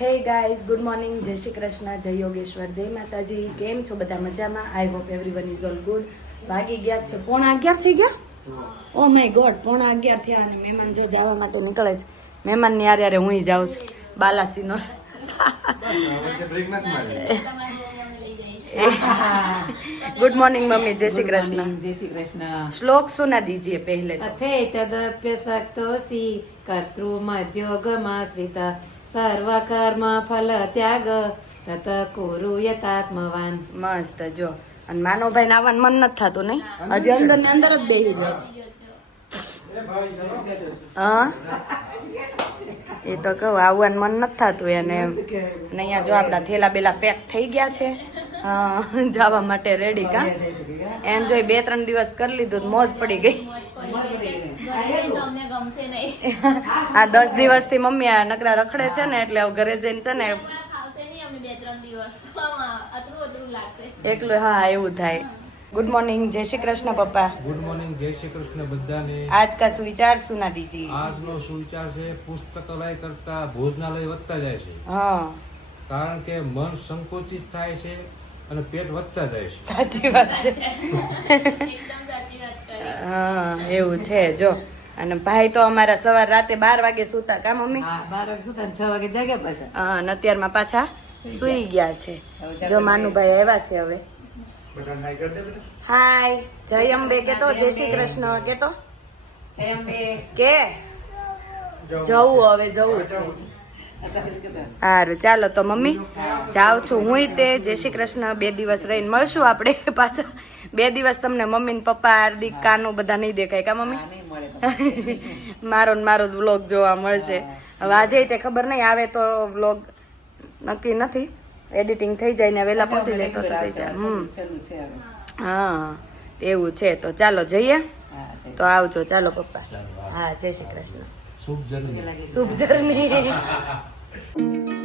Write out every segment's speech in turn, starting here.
Hey guys good morning જય શ્રી કૃષ્ણ જય યોગેશ્વર જય માતાજી. કેમ છો બધા મજામાં? I hope everyone is all good ભાગી ગયા છે પોણા અગિયાર થઈ ગયા? ઓ માય ગોડ પોણા અગિયાર થયા અને મહેમાન જો જવા માટે નીકળે છે. મહેમાનની આરે હું જાઉં છું. બાલાસીનો good morning mummy. Jai Shri Krishna. જય શ્રી કૃષ્ણ. શ્લોક સુના દીજીએ પહેલે તો. અથે તદપ્યસક્તોસી કર્તૃમધ્યોગમાશ્રિત સર્વ કર્મ ફલ ત્યાગ તત કુરુ યતાત્મવાન. મસ્ત જો. અને માનવભાઈ આવવાનું મન નથી થતું નહીં? હજી અંદર ને અંદર જ બેસી ગયો હા? એ તો કહું આવવાનું મન નથી થતું એને એમ. અને અહીંયા જો આપણા થેલા બેલા પેક થઈ ગયા છે. હા જવા માટે રેડી કા? એન્જોય બે ત્રણ દિવસ કરી લીધું તો મોજ પડી ગઈ. ગમશે નહીં. આ દસ દિવસથી મમ્મી આ નકરા રખડે છે ને એટલે ઘરે જઈને છે ને એકલું હા એવું થાય. ગુડ મોર્નિંગ જય શ્રી કૃષ્ણ પપ્પા. ગુડ મોર્નિંગ જય શ્રી કૃષ્ણ બધાને. આજ કા સુવિચાર સુના દીજી આજનો સુવિચાર છે પુસ્તકાલય કરતા ભોજનાલય વધતા જાય છે. હા. કારણ કે મન સંકોચિત થાય છે અને પેટ વધતા જાય છે. સાચી વાત છે. હા એવું છે જો. અને ભાઈ તો અમારા સવાર રાતે બાર વાગે સુતા કા મમ્મી? હા બાર વાગે સુતા છ વાગે જાગ્યા પાછા. હા અને અત્યારમાં પાછા સુઈ ગયા. છે. જો માનુભાઈ આવ્યા છે હવે. હાય જય અંબે કેતો જય શ્રી કૃષ્ણ. કેતો? જય અંબે. કે? જવું. હવે જવું છે સારું ચાલો તો મમ્મી જાઉં છું. હું તે જય શ્રી કૃષ્ણ બે દિવસ રહીને મળશું આપણે પાછા. બે દિવસ તમને મમ્મી ને પપ્પા હાર્દિક કાનો બધા નહીં દેખાય કા મમ્મી. મારો ને મારો વ્લોગ જોવા મળશે. હવે આજે તે ખબર નહીં આવે તો વ્લોગ નક્કી નથી. એડિટિંગ થઈ જાય ને વહેલા પહોંચી જાય તો થઈ જાય. હમ. હા એવું છે તો ચાલો જઈએ. તો આવજો ચાલો પપ્પા. હા જય શ્રી કૃષ્ણ. શુભ જર્ની શુભ જર્ની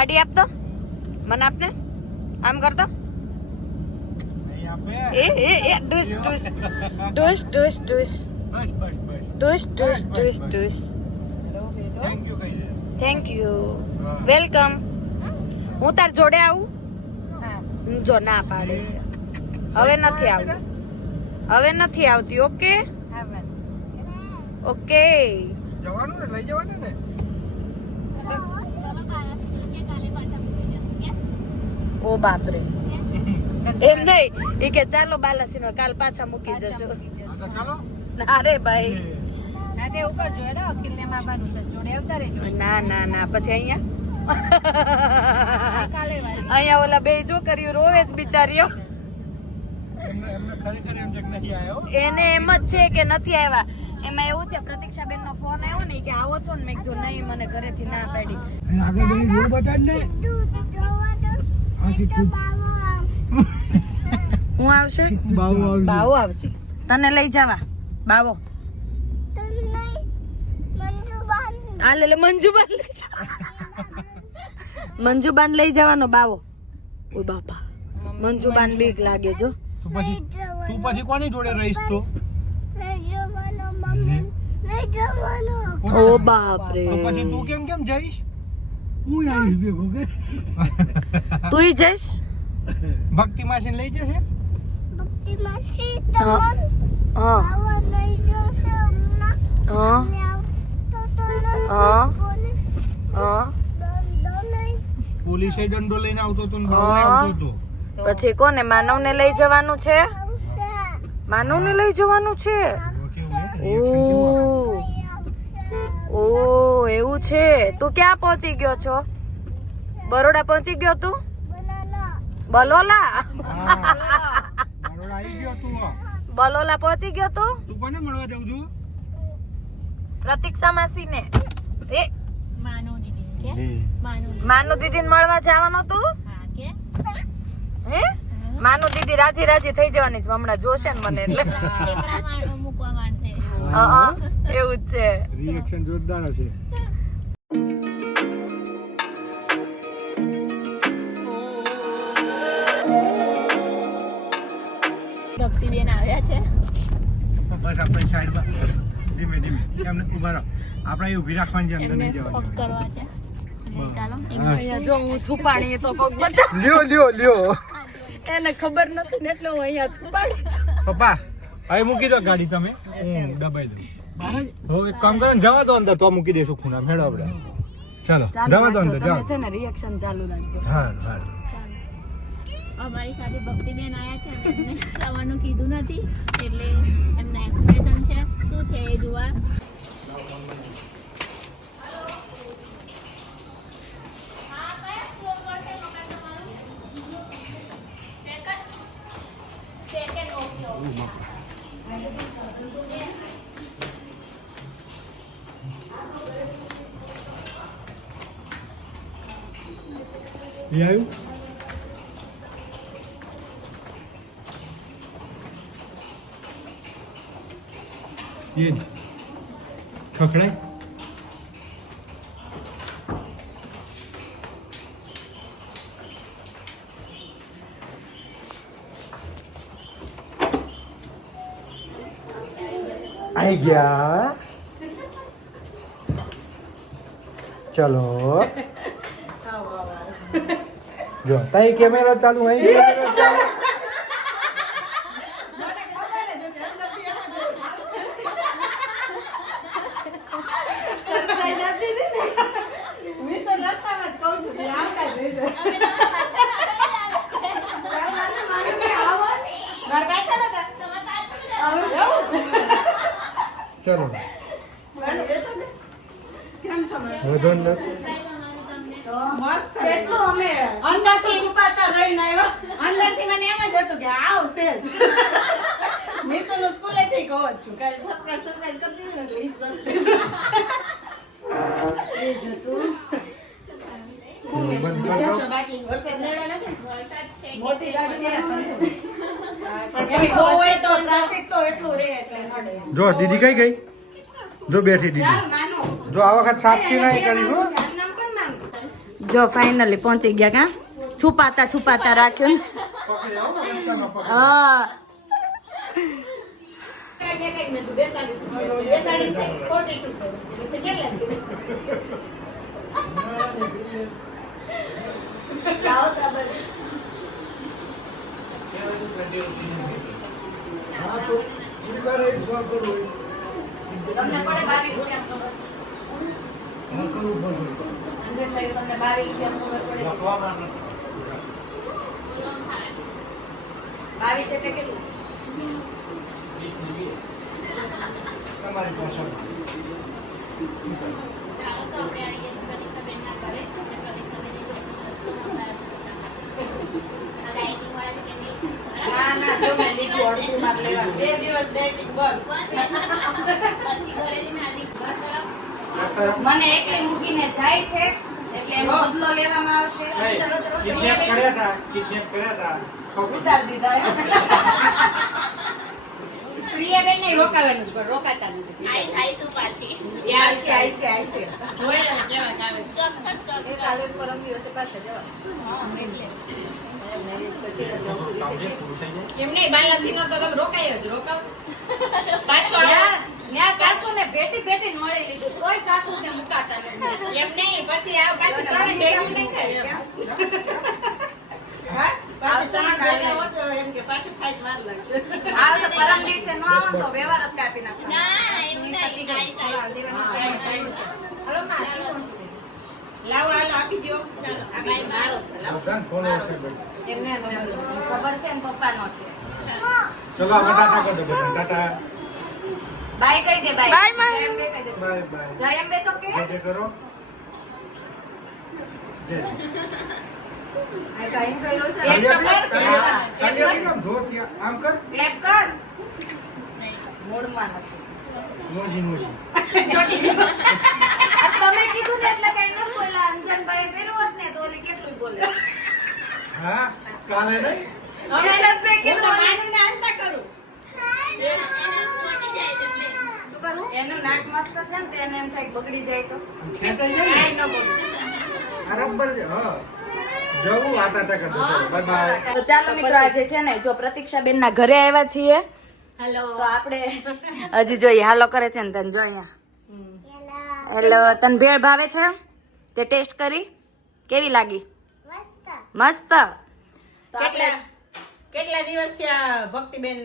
ગાડી આપ તો મને આપને. આમ કર તો એ એ એ ડૂસ ડૂસ. ડૂસ ડૂસ ડૂસ. ડૂસ ડૂસ ડૂસ ડૂસ. થેન્ક યુ વેલકમ હું. તાર જોડે આવું? હું. જો ના પાડે છે. હવે નથી આવતું. હવે નથી આવતી ઓકે? ઓકે. જવાનું ને લઈ જવાનું ને? ઓ બાપરે. એમ નહીં એ કે ચાલો બાલાસી કાલ પાછા મૂકી જશો ચાલો. ના રે ભાઈ. સાથે એવું કરજો હેડો અખિલને મામાનું છે. જોડે આવતા રહેજો ના ના ના પછી અહીંયા? અહીંયા ઓલા બે જો કર્યું રોવે જ બિચારીઓ. એને એમ જ છે કે નથી આવ્યા એમાં એવું છે પ્રતીક્ષાબેન નો ફોન આવ્યો ને કે આવો છો ને મેં કીધું નહીં મને ઘરેથી ના પાડી આગળ બે રોડ બતાડ ને હું આવશે? બાવો આવશે. તને લઈ જવા. બાવો. આ લે લે મંજુબાન લઈ મંજુબાન લઈ જવાનો બાવો. ઓ બાપા. મંજુબાન બીક લાગે જો. તું પછી તું પછી કોની જોડે રહીશ તો? ઓ બાપ રે પછી તું કેમ કેમ જઈશ? હું આવીશ ભેગો કે? તુંય જઈશ? ભક્તિ માસી લઈ જશે? હા. હા. હા. હા. હા. પોલીસે દંડો લઈને આવતો તો ને આવતો તો પછી કોને માનવને લઈ જવાનું છે? માનવને લઈ જવાનું છે? ઓ. ઓ એવું છે? તું ક્યાં પહોંચી ગયો છો? બરોડા પહોંચી ગયો તું? બલોલા? હા બરોડા આવી ગયો તું બલોલા પહોંચી ગયો તું? તું કોને મળવા જાઉં છું? પ્રતીક્ષા માસી ને એ માનવ દીદી કે? માનુ દીદી મળવા જવાનો તું? હા હે? માનુ દીદી રાજી રાજી થઈ જવાની છે હમણાં જોશે ને મને એટલે. એવું જ છે. રિએક્શન જોરદાર હશે. આવ્યા છે. બસ આપણે સાઈડમાં ધીમે ધીમે. એમને ઊભા રહો. આપણે અહીં ઊભી રાખવાની છે અંદર નહીં જવાનું. કરવા છે. ચાલો અહીંયા જો હું છુપાણી તો કોક બધા. લ્યો લ્યો લ્યો. એને ખબર નથી ને એટલે હું અહીંયા છુપાડી પપ્પા અહીં મૂકી દો ગાડી તમે. હું દબાઈ દઉં. હવે એક કામ કરો ને જવા દો અંદર તો મૂકી દઈશું ખૂણા. મેળો આપણે. ચાલો જવા દો અંદર જાઓ છે ને રિએક્શન ચાલુ રાખજો. હા હા અમારી સાથે ભક્તિબેન આવ્યા છે અને એમને સવારનું કીધું નથી, એટલે એમના એક્સપ્રેશન છે. શું છે એ જોવા? આવ્યું? એ જ. ખખડાય આઈ ગયા ચલો જો તાઈ કેમેરા ચાલુ અહીં ચાલુ વધુ અંદર રહીને આવ્યા અંદરથી મને એમ જ હતું કે આવશે જ મેં તો સ્કૂલેથી કહું જ છું કાલે સરપ્રાઈઝ સરપ્રાઈઝ કરી દીધું એટલે એ સરપ્રાઈઝ વરસાદ જો દીદી કઈ ગઈ જો બેઠી દીદી ચાલ માનો જો આ વખત કરીશું જો ફાઇનલી પહોંચી ગયા કા છુપાતા છુપાતા રાખ્યું હા કાંઈક મેં કીધું 42 42 થાય, 42 થાય. તો કેટલા થયા? તમને પડે બાવી રૂપિયા અંજનભાઈ તમને બાવી રૂપિયા ખબર પડે બાવીસ એટલે કેટલું તમારી તો આપણે આવી ગયા છીએ પ્રતિક્ષાબેનના ઘરે અને પ્રતિક્ષાબેને જો આ ડાયટિંગ વાળા છે કે નહીં? ના ના જો મેં લીધું અડધું માર લેવાનું બે દિવસ બંધ. મને એકલી મૂકીને જાય છે એટલે એનો બદલો લેવામાં આવશે. કિડનેપ કર્યા હતા કિડનેપ કર્યા હતા ઉતાર દીધા રોકાવાનું છે, પણ રોકાતા નથી. પાછી. યાર છે જોયા કેવા છે. પરમ દિવસે પાછા જવા. એમ બાલાસી નો તો તમે રોકાય જ, રોકાવ. પાછો ન્યા સાસુ ને ભેટી ભેટી મળી લીધું કોઈ સાસુ ને મુકાતા નથી એમ નહીં, પછી આવ પાછું ત્રણે ભેગું નહીં થાય હા? પાછું ત્રણ ભેગા હો તો એમ કે પાછું ખાઈ જ લાગશે. આવ તો પરમ દિવસે નો આવો તો વ્યવહાર જ કાપી નાખવાનો. ના એવું નહીં આઈસ આઈસ કાંઈ થાય નહીં. હલો માં લાવો, હાલો, આપી દ્યો. ચાલો આ ભાઈ મારો છે, લાવો. એમને. ખબર છે ને પપ્પાનો છે. ચલો આપણે ટાટા કરી દો ટાટા બાય. કહી દે બાય. બાયમાં કહી દે. Bye bye. જય અંબે તો કે? જય જય કરો. આ કર્યું છે? આમ જો. મૂડમાં નથી. આ તમે કીધું ને એટલે કઈ ન બોલ્યા અંજનભાઈ પહેર્યું હોત ને તો ઓલી કેટલું બોલે. હા? કાલે નહીં? અંજનભાઈ હું તો કીધું ઓલી- કરું. એનું નાક મસ્ત છે ને તો એમ થાય બગડી જાય તો. ખેંચાઈ જાય ને? આ છે હા. જવું આટા ટા કરતો ચાલો બાય બાય તો ચાલો મિત્રો આજે છે ને જો પ્રતીક્ષા બેન ના ઘરે આવ્યા છીએ હેલો તો આપણે હજી જોઈએ હાલો કરે છે ને તને જો અહીંયા. હેલો તને ભેળ ભાવે છે? તે ટેસ્ટ કરી? કેવી લાગી? મસ્ત. કેટલા કેટલા દિવસ થયા ભક્તિબેન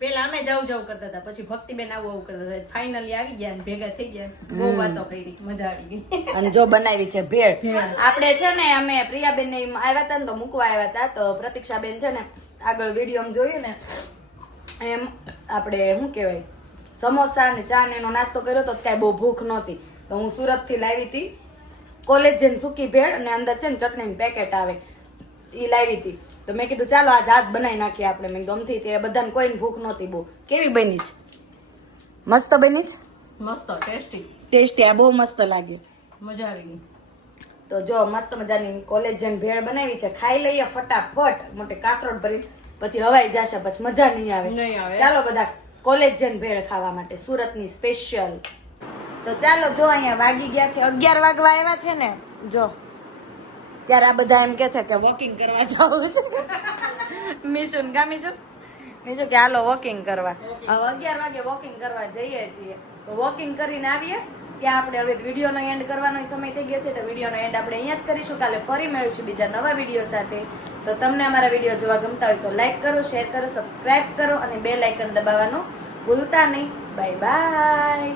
પેલા અમે જાવ જાવ કરતા હતા પછી ભક્તિબેન આવું આવું કરતા હતા. ફાઇનલી આવી ગયા ભેગા થઈ ગયા. બહુ વાતો કરી મજા આવી ગઈ. અને જો બનાવી છે ભેળ. આપણે છે ને અમે પ્રિયાબેન ને આવ્યા હતા ને તો મૂકવા આવ્યા હતા. તો પ્રતીક્ષાબેન છે ને આગળ વીડિયો જોયું ને એમ આપણે શું કહેવાય સમોસા ને ચા ને એનો નાસ્તો કર્યો તો કાંઈ બહુ ભૂખ નહોતી. તો હું સુરતથી લાવી હતી. કોલેજ જઈને સૂકી ભેળ અને અંદર છે ને ચટણીની પેકેટ આવે. એ લાવી હતી. તો મેં કીધું ચાલો આજ હાથ બનાવી નાખીએ આપણે. મેં ગમતી તે બધાને કોઈને ભૂખ નહોતી બહુ. કેવી બની છે? મસ્ત બની છે? મસ્ત ટેસ્ટી. ટેસ્ટી આ બહુ મસ્ત લાગે. મજા આવી ગઈ. તો જો મસ્ત મજાની કોલેજ જઈને ભેળ બનાવી છે. ખાઈ લઈએ ફટાફટ. મોટે કાકરોટ ભરી પછી હવાઈ જશે પછી મજા નહીં આવે. નહીં આવે. ચાલો બધા કોલેજ જઈને ભેળ ખાવા માટે સુરતની સ્પેશિયલ તો ચાલો જો અહીંયા વાગી ગયા છે અગિયાર વાગવા આવ્યા છે ને જો. ત્યારે આ બધા એમ કે છે કે વોકિંગ કરવા જવું છે. મિશુન કા મીશુ મીશુ કે હાલો વોકિંગ કરવા. હવે અગિયાર વાગે વોકિંગ કરવા જઈએ છીએ. તો વોકિંગ કરીને આવીએ. ત્યાં આપણે હવે વિડીયોનો એન્ડ કરવાનો સમય થઈ ગયો છે. તો વિડીયોનો એન્ડ આપણે અહીંયા જ કરીશું. કાલે ફરી મળીશું બીજા નવા વીડિયો સાથે. તો તમને અમારા વીડિયો જોવા ગમતા હોય તો લાઇક કરો શેર કરો સબસ્ક્રાઇબ કરો અને બે લાઇકન દબાવવાનું ભૂલતા નહીં. Bye bye